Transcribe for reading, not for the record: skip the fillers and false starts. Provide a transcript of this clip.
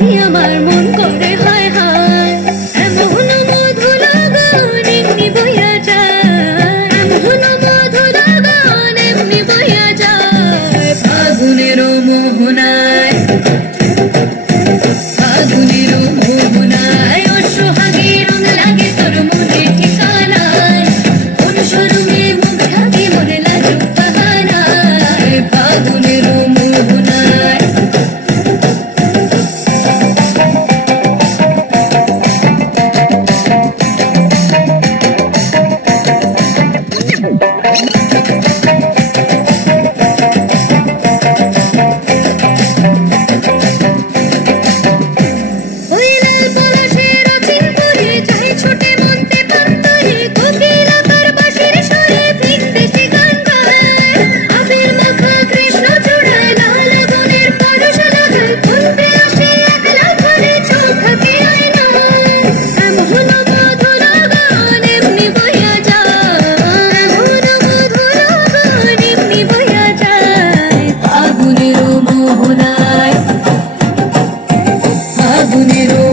আমার মন করে হায় হায় এমন মধু লাগান এমনি বইয়া যায় এমন মধু লাগান এমনি বইয়া যায় ফাগুনেরও মোহনায় ফাগুনেরও মোহনায় ও সোহাগী রং লাগে তোর মনের ঠিকানায় কোন শরমে মুখ ঢাকি মনে লাজুক বাহানায় ফাগুনেরও মোহনায় ফাগুনেরও